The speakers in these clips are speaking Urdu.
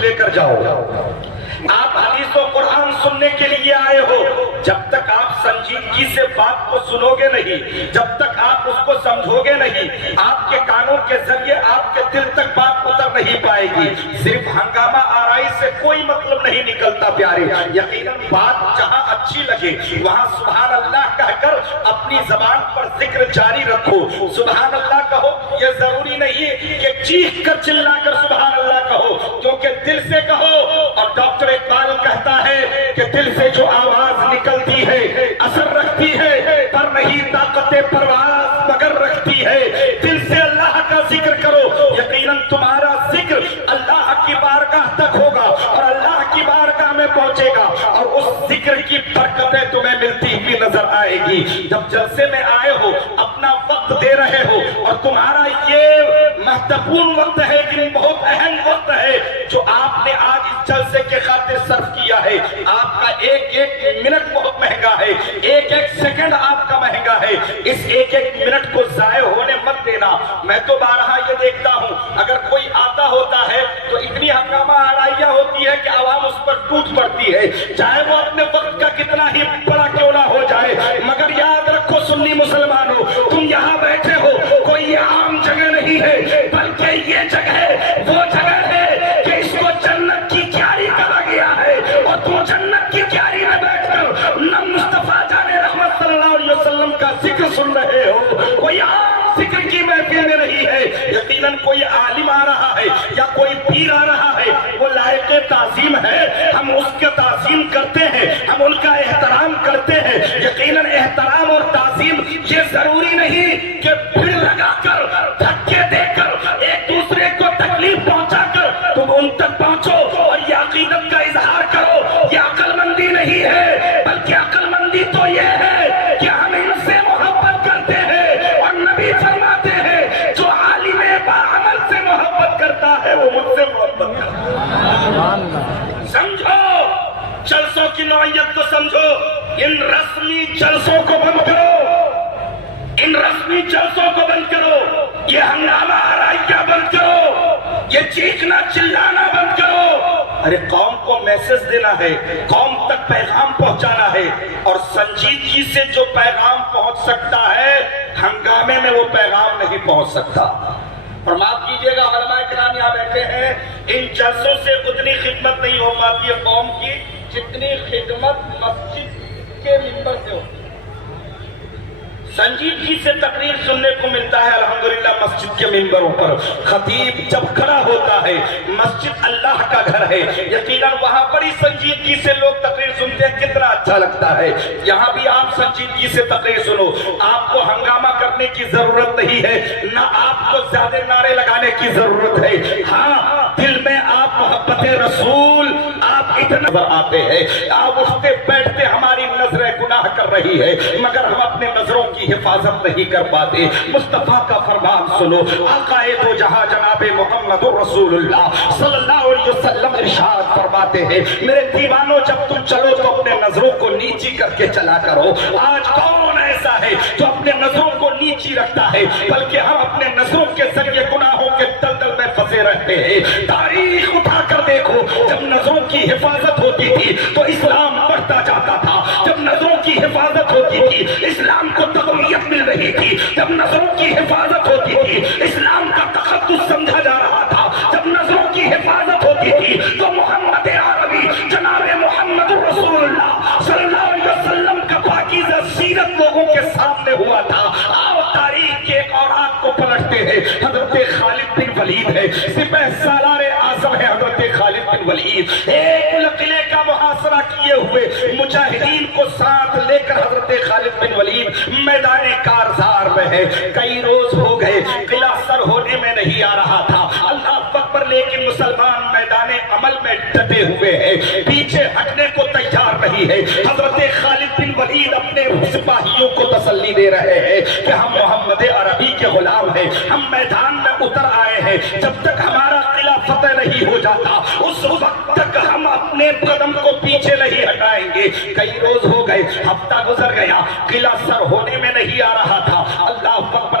لے کر جاؤ. آپ حدیث و قرآن سننے کے لیے آئے ہو. جب تک آپ سنجیدگی سے بات کو سنو گے نہیں, جب تک آپ اس کو سمجھو گے نہیں, آپ کے کانوں کے ذریعے آپ کے دل تک بات اتر نہیں پائے گی. صرف ہنگامہ آرائی سے کوئی مطلب نہیں نکلتا پیارے. یقیناً بات جہاں اچھی لگے وہاں سبحان اللہ کہہ کر اپنی زبان پر ذکر جاری رکھو. سبحان اللہ کہو, یہ ضروری نہیں کہ چیخ کر چلا کر سبحان اللہ کہو, کیونکہ دل سے کہو. اور ڈاکٹر اقبال کہتا ہے کہ دل سے جو آواز نکلتی ہے اثر رکھتی ہے, پر نہیں طاقت پرواز مگر رکھتی ہے. دل سے اللہ کا ذکر کرو, یقیناً تمہارا ذکر اللہ کی بارگاہ تک ہوگا اور اللہ کی بارگاہ میں پہنچے گا, اور اس ذکر کی برکتیں تمہیں ملتی ہوئی نظر آئے گی. جب جلسے میں آئے ہو, اپنا وقت دے رہے ہو, اور تمہارا یہ مہتوپورن وقت ہے کہ بہت اہم وقت ہے جو آپ نے آج اس جلسے کے خاطر صرف کیا ہے. آپ کا ایک ایک منٹ بہت مہنگا ہے, ایک ایک سیکنڈ آپ کا مہنگا ہے. اس ایک ایک منٹ کو ضائع ہونے مت دینا. میں تو بارہا یہ دیکھتا ہوں, اگر کوئی آتا ہوتا ہے تو اتنی ہنگامہ آرائیاں ہوتی ہے کہ عوام اس پر ٹوٹ پڑتی ہے, چاہے وہ اپنے وقت کا کتنا ہی بڑا کیوں نہ ہو جائے. مگر یاد رکھو سنی مسلمانوں, تم یہاں بیٹھے ہو, کوئی یہ عام جگہ نہیں ہے, بلکہ یہ جگہ وہ جگہ ہے کہ اس کو جنت کی کیاری کہا گیا ہے. اور تم جنت کی کیاری میں بیٹھ کر نہ مصطفیٰ جان رحمت صلی اللہ علیہ وسلم کا ذکر سن رہے ہو, کوئی عام ذکر کی محفل میں نہیں ہے. یقیناً کوئی عالم آ رہا ہے یا کوئی پیر آ رہا ہے, وہ لائق تعظیم ہے, ہم اس کے تعظیم کرتے ہیں, ہم ان کا احترام کرتے ہیں. یقیناً احترام اور تعظیم یہ ضروری نہیں کہ بھیڑ لگا کر, دھکے دے کر, ایک دوسرے کو تکلیف پہنچا کر تم ان تک پہنچو اور یہ عقیدت کا اظہار کرو. یہ عقل مندی نہیں ہے, بلکہ عقل مندی تو یہ ہے کہ ہم ان سے محبت کرتے ہیں, اور نبی فرماتے ہیں جو عالم باعمل سے محبت کرتا ہے وہ مجھ سے محبت کرتا ہے. سمجھو جلسوں کی نوعیت کو سمجھو. ان رسمی جلسوں کو بند کرو, ان رسمی جلسوں کو بند کرو, یہ ہنگامہ آرائیاں بند کرو, یہ چیخنا چلانا بند کرو. ارے قوم کو میسج دینا ہے, قوم تک پیغام پہنچانا ہے, اور سنجیدگی سے جو پیغام پہنچ سکتا ہے ہنگامے میں وہ پیغام نہیں پہنچ سکتا. اور معاف کیجئے گا علماء کرام یہاں بیٹھے ہیں, ان جلسوں سے اتنی خدمت نہیں ہو پاتی ہے قوم کی جتنی خدمت مسجد کے ممبر سے ہوتی ہے. سنجیدگی سے تقریر سننے کو ملتا ہے الحمدللہ مسجد کے ممبروں پر. خطیب جب کھڑا ہوتا ہے, مسجد اللہ کا گھر ہے, یقیناً وہاں بڑی سنجیدگی سے لوگ تقریر سنتے ہیں, کتنا اچھا لگتا ہے. یہاں بھی آپ سنجیدگی سے تقریر سنو, آپ کو ہنگامہ کرنے کی ضرورت نہیں ہے, نہ آپ کو زیادہ نعرے لگانے کی ضرورت ہے. ہاں دل میں آپ محبت رسول آپ اتنا آتے ہیں, آپ اٹھتے بیٹھتے ہماری نظریں گناہ کر رہی ہے, مگر ہم اپنے نظروں کی حفاظت نہیں کر پاتے. مصطفیٰ کا فرمان سنو, آقا دو جہاں جناب محمد رسول اللہ صلی اللہ علیہ وسلم ارشاد فرماتے ہیں, میرے دیوانوں جب تم چلو تو اپنے نظروں کو نیچی کر کے چلا کرو. آج کون ایسا ہے جو اپنے نظروں کو نیچی رکھتا ہے, بلکہ ہم اپنے نظروں کے ذریعے گناہوں کے دلدل میں پھنسے رہتے ہیں. تاریخ اٹھا کر دیکھو, جب نظروں کی حفاظت ہوتی تھی تو اسلام بڑھتا جاتا تھا, جب نظروں کی حفاظت ہوتی تھی اسلام کو تقویت مل رہی تھی, جب نظروں کی حفاظت ہوتی تھی اسلام کا تقدس سمجھا جا رہا تھا, جب نظروں کی حفاظت ہوتی تھی تو محمد عربی جناب محمد رسول اللہ صلی اللہ علیہ وسلم کا پاکیزہ سیرت لوگوں کے سامنے ہوا تھا. آؤ تاریخ کے ایک اور آگ کو پلٹتے ہیں. حضرت خالد بن ولید ہے, سپہ سالار اعظم ہے حضرت خالد بن ولید. ایک قلعے کا محاصرہ کیے ہوئے مجاہدین کو ساتھ لے کر حضرت خالد بن ولید میدان کارزار میں ہے. کئی روز ہو گئے, قلعہ سر ہونے میں نہیں آ رہا تھا. اللہ اکبر, لیکن مسلمان میدان عمل میں ڈٹے ہوئے ہیں, پیچھے ہٹنے کو تیار نہیں ہے. حضرت خالد بن ولید اپنے سپاہیوں کو تسلی دے رہے ہیں کہ ہم محمد عربی کے غلام ہیں, ہم میدان میں اتر آئے ہیں, جب تک ہمارا قلعہ فتح نہیں ہو جاتا اس وقت تک ہم اپنے قدم کو پیچھے نہیں ہٹائیں گے. کئی روز ہو گئے, ہفتہ گزر گیا, قلعہ سر ہونے میں نہیں آ رہا تھا. اللہ اکبر,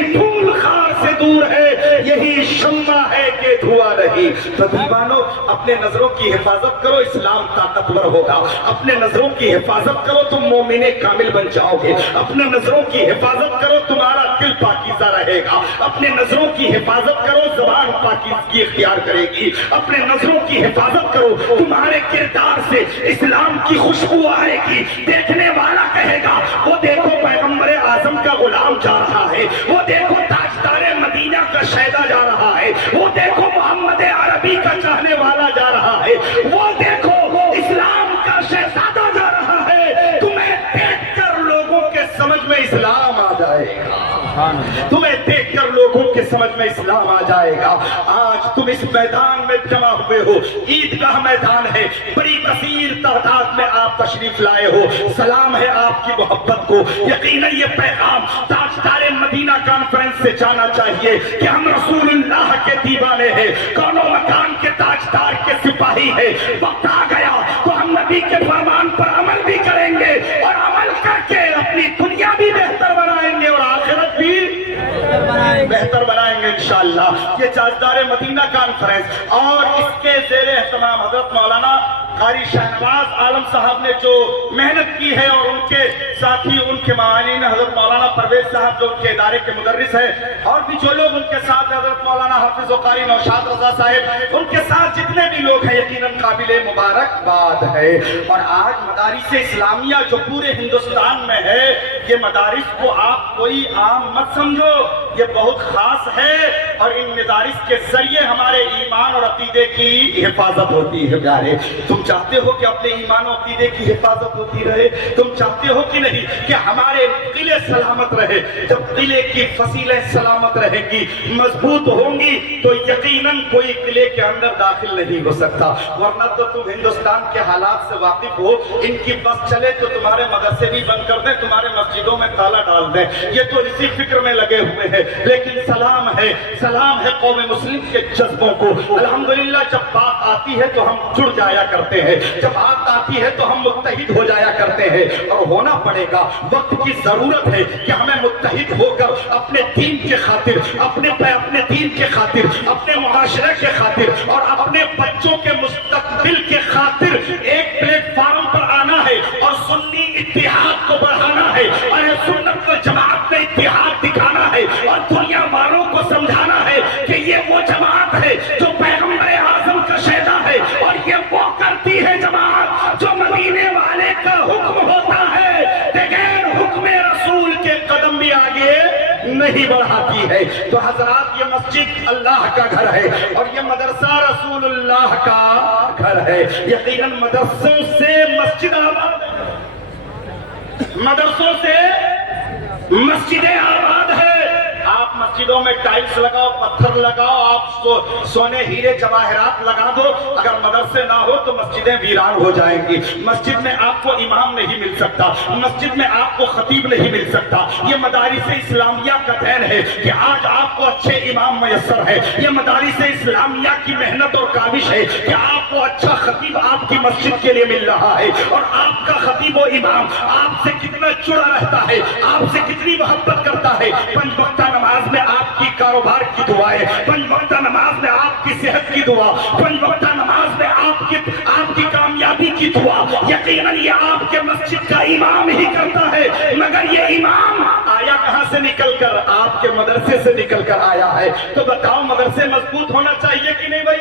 یہی دھول خار سے دور ہے، یہی شمع ہے کہ دھواں نہیں۔ تو دیوانوں اپنے نظروں کی حفاظت کرو، اسلام طاقتور ہوگا۔ اپنے نظروں کی حفاظت کرو، تم مومن کامل بن جاؤ گے۔ اپنے نظروں کی حفاظت کرو، تمہارا دل پاکیزہ رہے گا۔ اپنے نظروں کی حفاظت کرو، زبان پاکیزگی اختیار کرے گی۔ اپنے نظروں کی حفاظت کرو، تمہارے کردار سے اسلام کی خوشبو آئے گی۔ دیکھنے والا کہے گا وہ دیکھو پیغمبر اعظم کا غلام جا رہا ہے، وہ دیکھو تاجدار مدینہ کا شہدا جا رہا ہے، وہ دیکھو محمد عربی کا چاہنے والا جا رہا ہے، وہ دیکھو اسلام کا شہزادہ جا رہا ہے۔ تمہیں دیکھ کر لوگوں کے سمجھ میں اسلام آ جائے گا، تمہیں دیکھ کر لوگوں کے سمجھ میں اسلام آ جائے گا۔ آج تم اس میدان میں جمع ہوئے ہو، عیدگاہ میدان ہے، بڑی کثیر تعداد میں آپ تشریف لائے ہو۔ سلام ہے آپ کی محبت کو۔ یقیناً یہ پیغام تاجدار مدینہ کانفرنس سے جانا چاہیے کہ ہم رسول اللہ کے دیوانے ہیں، کون و مکان کے تاجدار کے سپاہی ہیں۔ وقت آ گیا تو ہم نبی کے فرمان پر عمل بھی کریں گے، اور عمل کر کے اپنی دنیا بھی بہتر بنائیں گے اور آخرت بھی بہتر بنائیں گے انشاءاللہ۔ یہ تاجدار مدینہ کانفرنس اور اس کے زیر اہتمام حضرت مولانا قاری شہنواز عالم صاحب نے جو محنت کی ہے، اور ان کے ساتھی ان کے معاونین حضرت مولانا پرویز صاحب جو ان کے ادارے کے مدرس ہیں، اور بھی جو لوگ ان کے ساتھ حضرت مولانا حافظ و قاری نوشاد رضا صاحب، ان کے ساتھ جتنے بھی لوگ ہیں، یقیناً قابل مبارکباد ہے۔ اور آج مدارس اسلامیہ جو پورے ہندوستان میں ہے، یہ مدارس کو آپ کوئی عام مت سمجھو، یہ بہت خاص ہے، اور ان مدارس کے ذریعے ہمارے ایمان اور عقیدے کی حفاظت ہوتی ہے۔ پیارے، تم چاہتے ہو کہ اپنے ایمان و عقیدے کی حفاظت ہوتی رہے؟ تم چاہتے ہو کہ نہیں کہ ہمارے قلعے سلامت رہے؟ جب قلعے کی فصیلیں سلامت رہیں گی، مضبوط ہوں گی، تو یقیناً کوئی قلعے کے اندر داخل نہیں ہو سکتا۔ ورنہ تو تم ہندوستان کے حالات سے واقف ہو، ان کی بس چلے تو تمہارے مدرسے بھی بند کر دیں، تمہارے مسجدوں میں تالا ڈال دیں، یہ تو اسی فکر میں لگے ہوئے ہیں۔ لیکن سلام ہے قوم مسلم کے جذبوں کو۔ الحمدللہ جب بات آتی ہے تو ہم جڑ جایا کرتے ہیں، جب بات آتی ہے تو ہم متحد ہو جایا کرتے ہیں، اور ہونا پڑے گا۔ وقت کی ضرورت ہے کہ ہمیں متحد ہو کر اپنے دین کے خاطر، اپنے دین کے خاطر، اپنے معاشرے کے خاطر، اور اپنے بچوں کے مستقبل کے خاطر ایک پلیٹ فارم پر آنا ہے، اور سنی اتحاد کو بڑھانا ہے، اور سنت و جماعت میں اتحاد دکھانا ہے، اور دنیا والوں کو سمجھانا ہے کہ یہ وہ جماعت ہے جو پیغمبر اعظم کا شہدا ہے، اور یہ وہ کرتی ہے جماعت جو مدینے والے کا حکم ہوتا ہے، بغیر حکم رسول کے قدم بھی آگے نہیں بڑھاتی ہے۔ تو حضرات، یہ مسجد اللہ کا گھر ہے، اور یہ مدرسہ رسول اللہ کا گھر ہے۔ یقیناً مدرسوں سے مسجد آباد، مدرسوں سے مسجدیں آباد ہے۔ آپ مسجدوں میں ٹائلز لگاؤ، پتھر لگاؤ، آپ سونے ہیرے جواہرات لگا دو، اگر مدرسے نہ ہو تو مسجدیں ویران ہو جائیں گی۔ مسجد میں آپ کو امام نہیں مل سکتا، مسجد میں آپ کو خطیب نہیں مل سکتا۔ یہ مدارس اسلامیہ کا دین ہے کہ آج آپ کو اچھے امام میسر ہے۔ یہ مدارس اسلامیہ کی محنت اور کاوش ہے کہ آپ کو اچھا خطیب آپ کی مسجد کے لیے مل رہا ہے، اور آپ کا خطیب و امام آپ سے کتنا جڑا رہتا ہے، آپ سے کتنی محبت کرتا ہے۔ پنج وقتہ نماز میں آپ کی کاروبار کی دعائیں، پنج وقتہ نماز میں آپ کی صحت کی دعا، پنج وقتہ نماز میں آپ کی کامیابی کی دعا، یقیناً یہ آپ کے مسجد کا امام ہی کرتا ہے۔ مگر یہ امام آیا کہاں سے نکل کر؟ آپ کے مدرسے سے نکل کر آیا ہے۔ تو بتاؤ، مدرسے مضبوط ہونا چاہیے کہ نہیں بھائی؟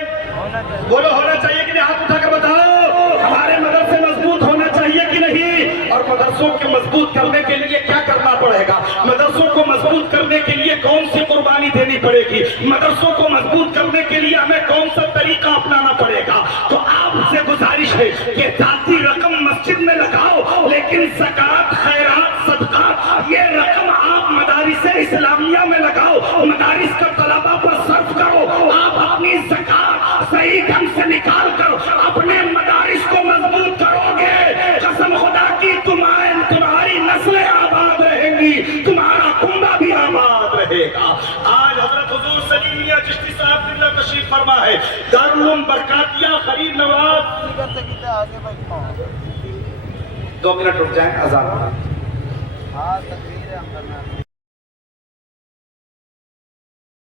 بولو، ہونا چاہیے کہ نہیں؟ ہاتھ اٹھا کر بتاؤ، ہمارے مدرسے مضبوط ہونا چاہیے کہ نہیں؟ اور مدرسوں کے مضبوط کرنے کے لیے کیا کرنا پڑے گا؟ مدرسوں کو مضبوط کرنے کے لیے کون سی قربانی دینی پڑے گی؟ مدرسوں کو مضبوط کرنے کے لیے ہمیں کون سا طریقہ اپنانا پڑے گا؟ تو آپ سے گزارش ہے کہ ذاتی رقم مسجد میں لگاؤ، لیکن زکوٰۃ، خیرات، صدقات، یہ رقم آپ مدارس اسلامیہ میں لگاؤ، مدارس کا طلبہ پر صرف کرو۔ آپ اپنی زکوٰۃ صحیح ڈھنگ سے نکال کر اپنے مدارس کو مضبوط کرو گے، قسم خدا کی تمہاری نسلیں آباد رہیں گی، تمہارا کنبہ بھی آباد رہے گا۔ آج حضرت حضور سلیم میاں چشتی صاحب قبلہ تشریف فرما ہے، دارالعلوم برکاتیہ غریب نواز۔ 2 منٹ رک جائیں، اذان